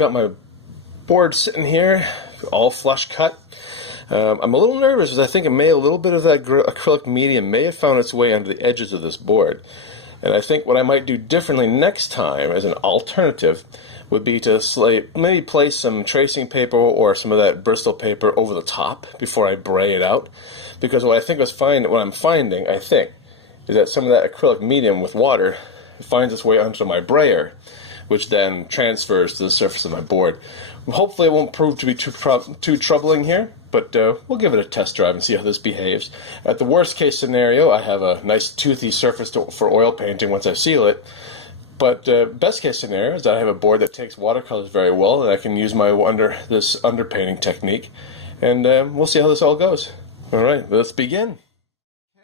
got my board sitting here, all flush cut. I'm a little nervous because I think a little bit of that acrylic medium may have found its way under the edges of this board. And I think what I might do differently next time as an alternative would be to maybe place some tracing paper or some of that Bristol paper over the top before I bray it out. Because what I'm finding, is that some of that acrylic medium with water finds its way onto my brayer, which then transfers to the surface of my board. Hopefully it won't prove to be too troubling here, but we'll give it a test drive and see how this behaves. At the worst case scenario, I have a nice toothy surface for oil painting once I seal it. But best case scenario is that I have a board that takes watercolors very well, and I can use this underpainting technique. And we'll see how this all goes. All right, let's begin.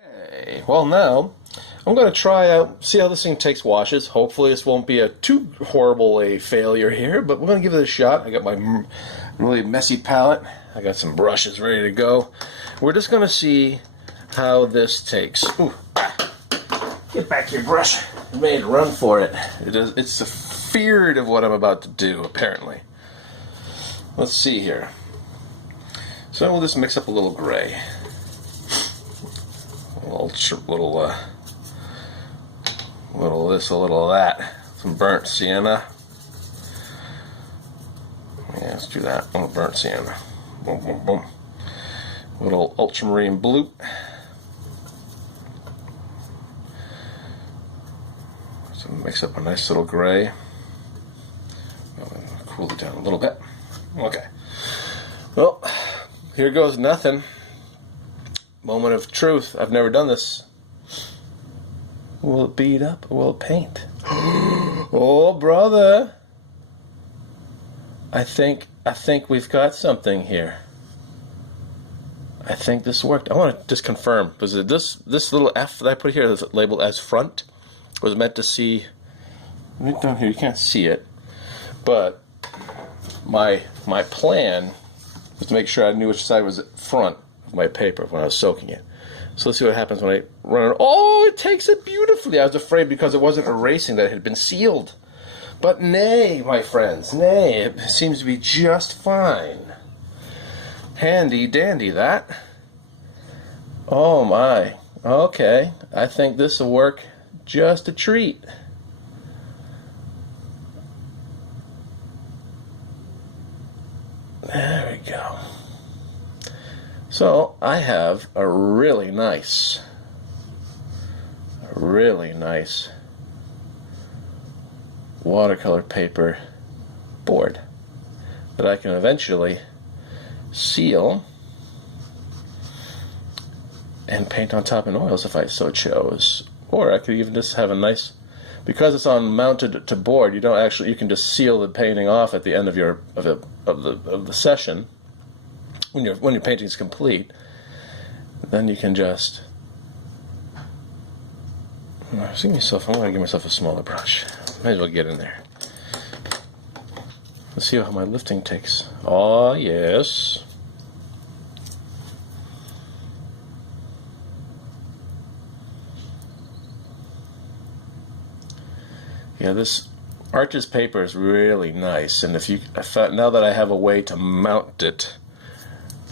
Okay, well now, I'm going to try out, see how this thing takes washes. Hopefully this won't be too horrible a failure here, but we're going to give it a shot. I got my really messy palette. I got some brushes ready to go. We're just going to see how this takes. Ooh. Get back here, brush. I made a run for it. It's feared of what I'm about to do, apparently. Let's see here. So we'll just mix up a little gray. A little this, a little of that. Some burnt sienna. Yeah, let's do that. A little burnt sienna. Boom, boom, boom. A little ultramarine blue. So mix up a nice little gray. Cool it down a little bit. Okay. Well, here goes nothing. Moment of truth. I've never done this. Will it bead up or will it paint? Oh, brother. I think we've got something here. I think this worked. I want to just confirm. Was it this little F that I put here that's labeled as front was meant to see right down here? You can't see it, but my plan was to make sure I knew which side was front of my paper when I was soaking it. So let's see what happens when I run it. Oh, it takes it beautifully. I was afraid because it wasn't erasing that it had been sealed. But nay, my friends, nay, it seems to be just fine. Handy dandy, that. Oh my. Okay, I think this will work just a treat. There we go. So I have a really nice watercolor paper board that I can eventually seal and paint on top in oils if I so chose. Or I could even just have a nice, because it's mounted to board, you can just seal the painting off at the end of the session. When your painting is complete, then you can just. I'm going to give myself a smaller brush. Might as well get in there. Let's see how my lifting takes. Oh yes. Yeah, this Arches paper is really nice, and now that I have a way to mount it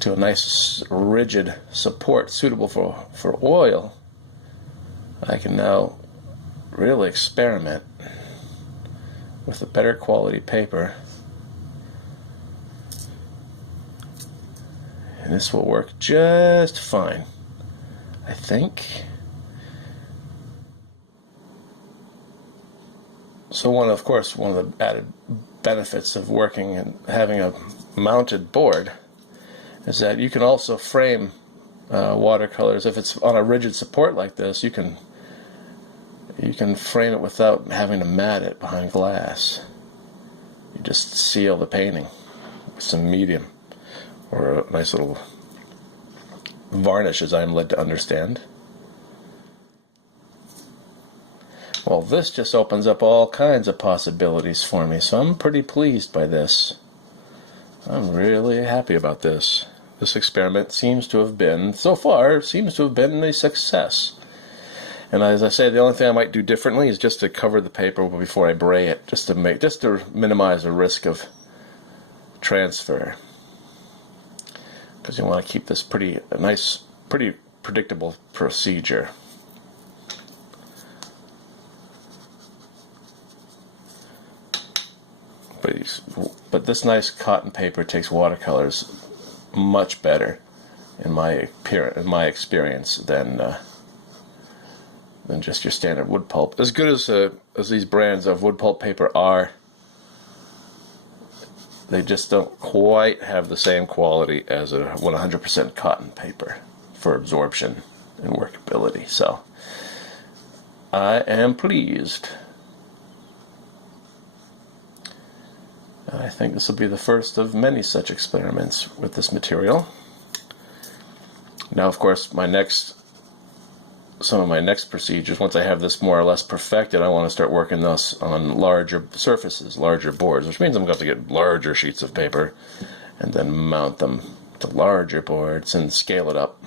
to a nice rigid support suitable for oil, I can now really experiment with a better quality paper, and this will work just fine, I think. So one of the added benefits of working and having a mounted board is that you can also frame watercolors. If it's on a rigid support like this, you can frame it without having to mat it behind glass. You just seal the painting with some medium or a nice little varnish, as I'm led to understand. Well, this just opens up all kinds of possibilities for me, so I'm pretty pleased by this. I'm really happy about this. This experiment seems to have been a success. And as I say, the only thing I might do differently is just to cover the paper before I bray it, just to minimize the risk of transfer, because you want to keep this pretty predictable procedure. But this nice cotton paper takes watercolors much better, in my experience, than just your standard wood pulp. As good as these brands of wood pulp paper are, they just don't quite have the same quality as a 100% cotton paper for absorption and workability. So I am pleased. I think this will be the first of many such experiments with this material. Now, of course, some of my next procedures, once I have this more or less perfected, I want to start working this on larger surfaces, larger boards, which means I'm going to have to get larger sheets of paper and then mount them to larger boards and scale it up.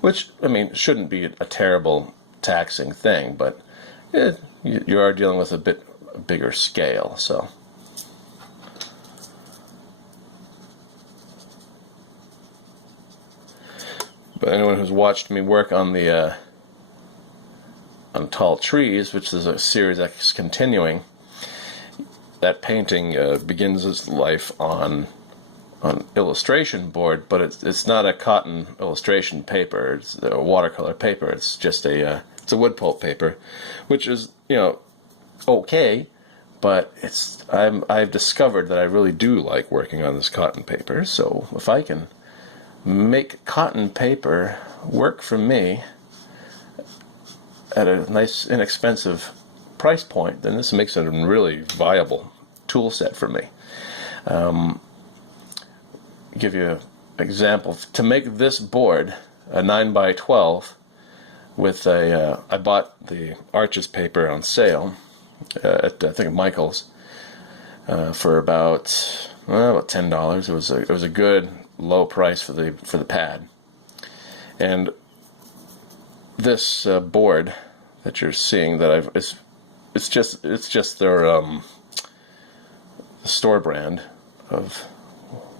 Which, I mean, shouldn't be a terrible taxing thing, but you are dealing with a bit bigger scale, so. But anyone who's watched me work on the on Tall Trees, which is a series that's continuing, that painting begins its life on illustration board, but it's not a cotton illustration paper. It's a watercolor paper. It's just it's a wood pulp paper, which is, you know, okay, but I've discovered that I really do like working on this cotton paper. So if I can make cotton paper work for me at a nice inexpensive price point, then this makes it a really viable tool set for me. Give you an example. To make this board, a 9x12, with I bought the Arches paper on sale at I think Michael's for about $10. It was a good low price for the pad. And this board that you're seeing that it's just their store brand of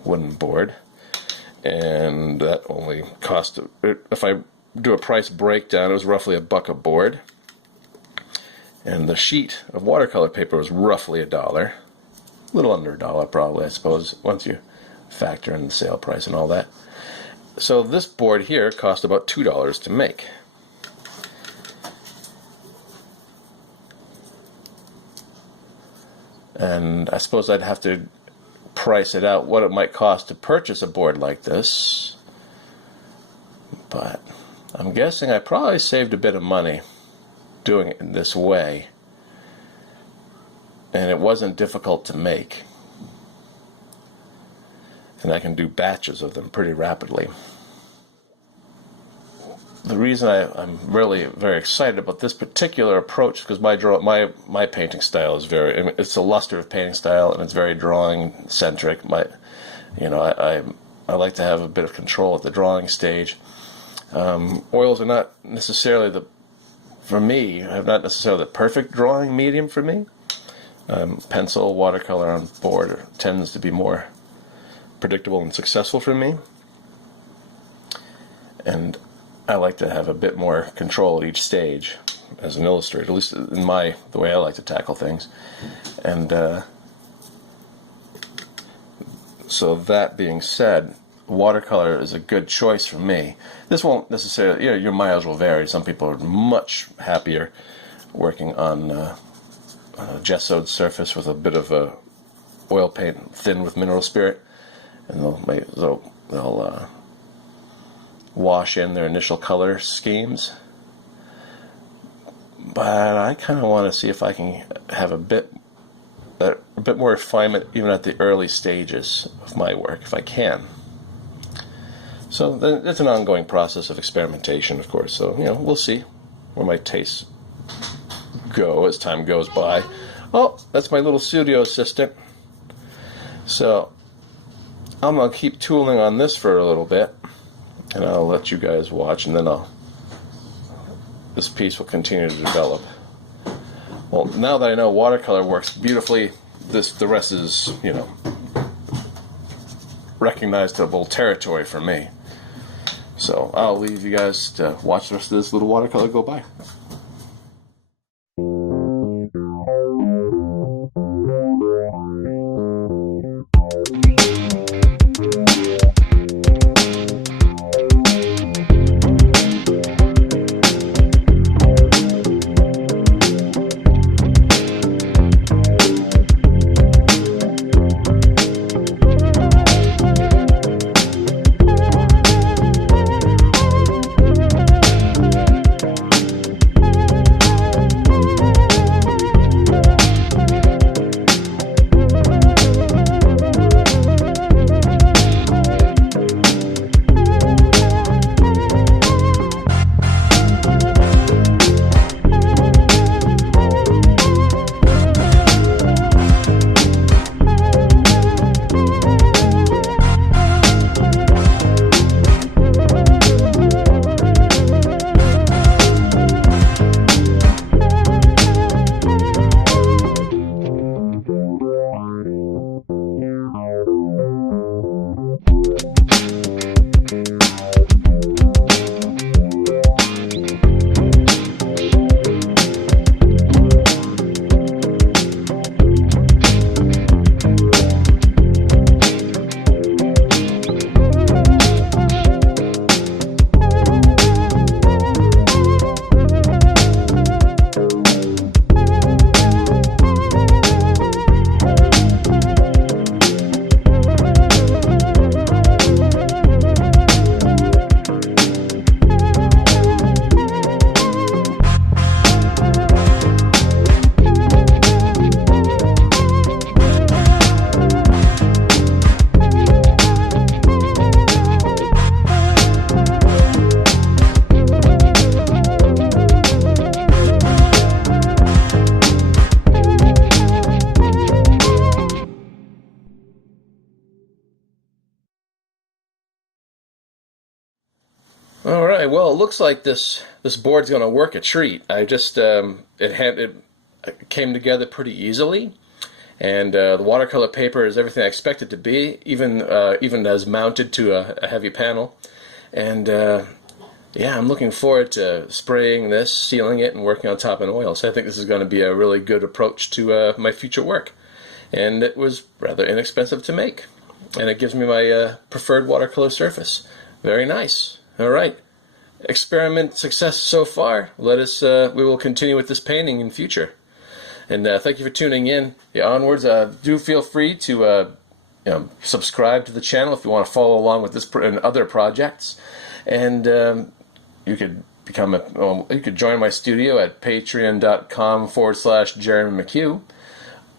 wooden board, and that only cost, if I do a price breakdown, it was roughly $1 a board, and the sheet of watercolor paper was roughly $1, a little under $1 probably, I suppose, once you factor in the sale price and all that. So this board here cost about $2 to make. And I suppose I'd have to price it out what it might cost to purchase a board like this, but I'm guessing I probably saved a bit of money doing it in this way, and it wasn't difficult to make, and I can do batches of them pretty rapidly. The reason I'm really very excited about this particular approach, because my painting style is it's a illustrative painting style, and it's very drawing centric. I like to have a bit of control at the drawing stage. Oils are not necessarily for me, have not necessarily the perfect drawing medium for me. Pencil, watercolor on board tends to be more predictable and successful for me, and I like to have a bit more control at each stage as an illustrator, at least in the way I like to tackle things. And so that being said, watercolor is a good choice for me. This won't necessarily, your mileage will vary. Some people are much happier working on a gessoed surface with a bit of a oil paint thin with mineral spirit, and they'll wash in their initial color schemes. But I kind of want to see if I can have a bit more refinement even at the early stages of my work, if I can. So it's an ongoing process of experimentation, of course. So we'll see where my tastes go as time goes by. Oh, that's my little studio assistant. So I'm gonna keep tooling on this for a little bit, and I'll let you guys watch, and then this piece will continue to develop. Well, now that I know watercolor works beautifully the rest is, you know, recognizable territory for me. So I'll leave you guys to watch the rest of this little watercolor go by. All right. Well, it looks like this board's going to work a treat. I just it came together pretty easily, and the watercolor paper is everything I expect it to be, even as mounted to a heavy panel. And yeah, I'm looking forward to spraying this, sealing it, and working on top in oil. So I think this is going to be a really good approach to my future work. And it was rather inexpensive to make, and it gives me my preferred watercolor surface. Very nice. All right. Experiment success so far. We will continue with this painting in future. And thank you for tuning in. Yeah, onwards, do feel free to subscribe to the channel if you want to follow along with this and other projects. And you could you could join my studio at patreon.com/Jeremy McHugh.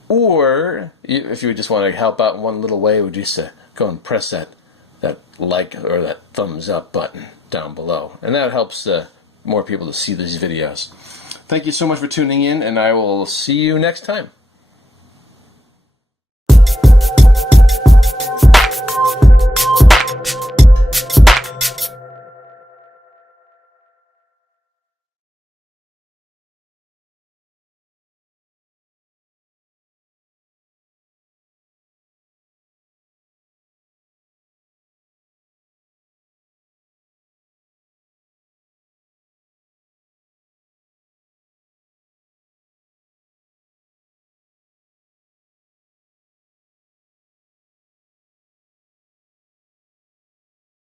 Or if you just want to help out in one little way, would just go and press that like or that thumbs up button down below, and that helps more people to see these videos. Thank you so much for tuning in, and I will see you next time.